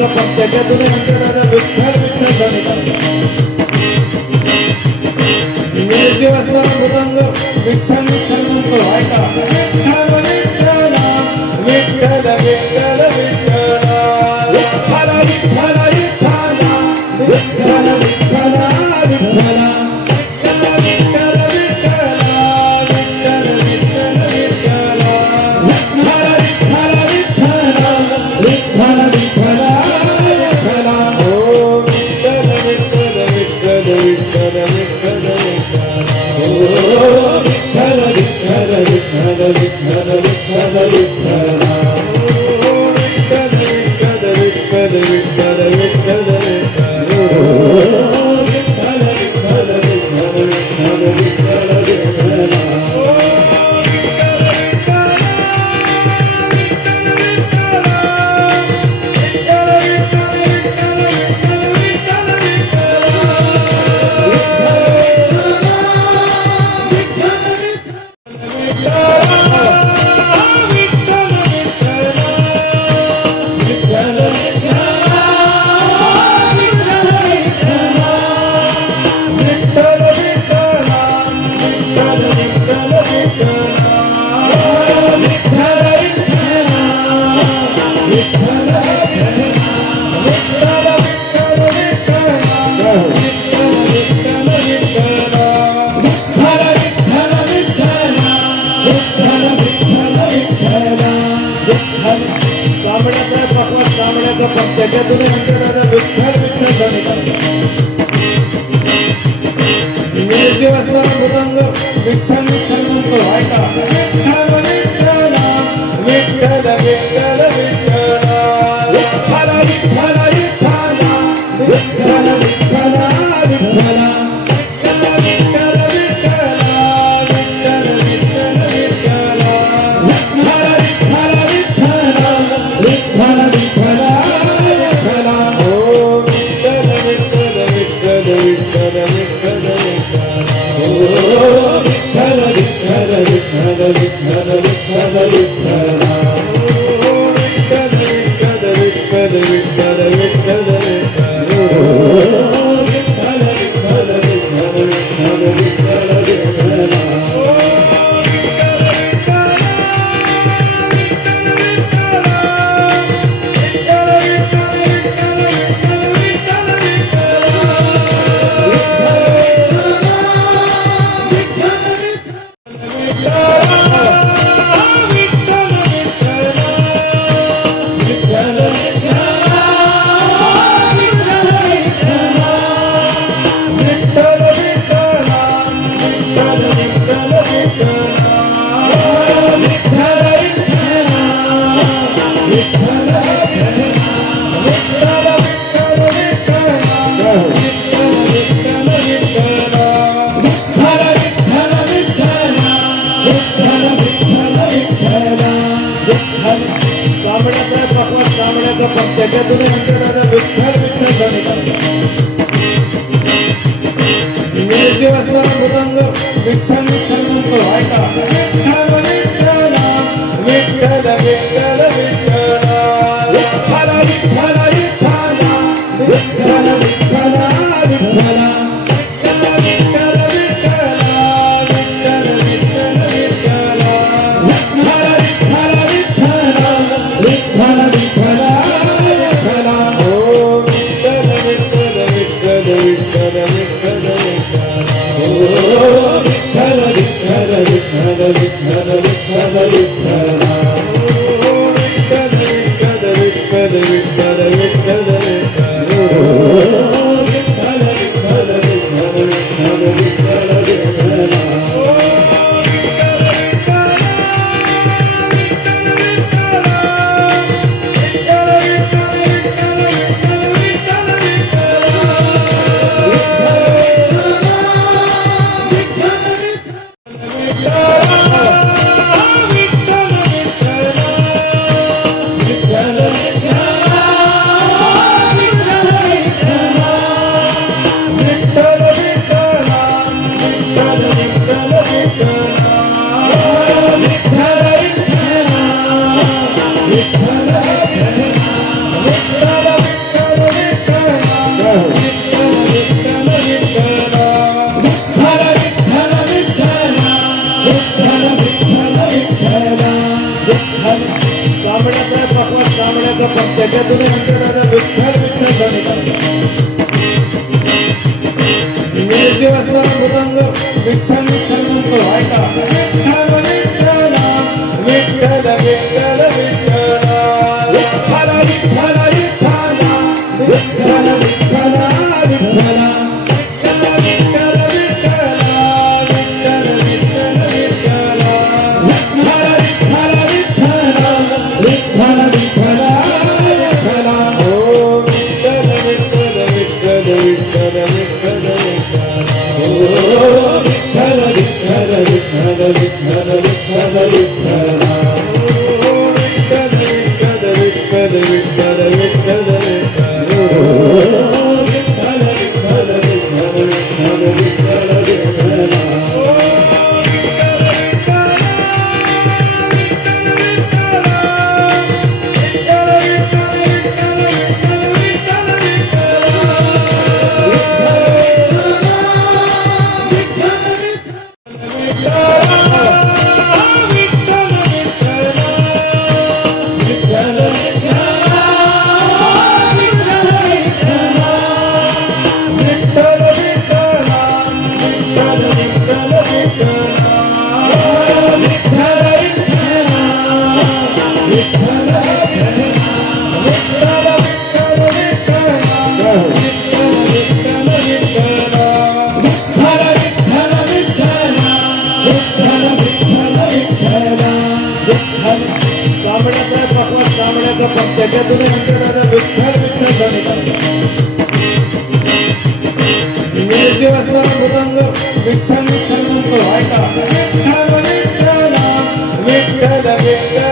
सामळ्याचं पण त्याच्यातून म्हणतात विठ्ठल विठ्ठल दिवसभर मृदंग विठ्ठल विठ्ठल म्हणतो व्हायचा विठ्ठल विठ्ठल विठ्ठल विठ्ठल विठ्ठल विठ्ठल विठ्ठल विठ्ठल विठ्ठल विठ्ठल त्याच्यातून म्हणतात विठ्ठल विठ्ठल दिवसभर मृदंग विठ्ठल विठ्ठल म्हणतो व्हायचा विठ्ठल विठ्ठल विठ्ठल विठ्ठल विठ्ठल विठ्ठल विठ्ठल विठ्ठल विठ्ठल विठ्ठल त्याच्यातून म्हणतात विठ्ठल विठ्ठल दिवसभर मृदंग विठ्ठल विठ्ठल म्हणतो व्हायचा विठ्ठल विठ्ठल विठ्ठल विठ्ठल विठ्ठल विठ्ठल विठ्ठल विठ्ठल विठ्ठल विठ्ठल तांबड्याचा प्रसाद तांबड्याचा पण त्याच्यातून अंतराला विठ्ठल विठ्ठल ध्वनी दिवसभर मृदंग विठ्ठल विठ्ठल म्हणतो व्हायचा विठ्ठल विठ्ठल विठ्ठल विठ्ठल विठ्ठल विठ्ठल विठ्ठल विठ्ठल विठ्ठल त्याच्यातून अंतराला विठ्ठल विठ्ठल ध्वनी दिवसभर मृदंग विठ्ठल विठ्ठल म्हणतो व्हायचा विठ्ठल विठ्ठल विठ्ठल विठ्ठल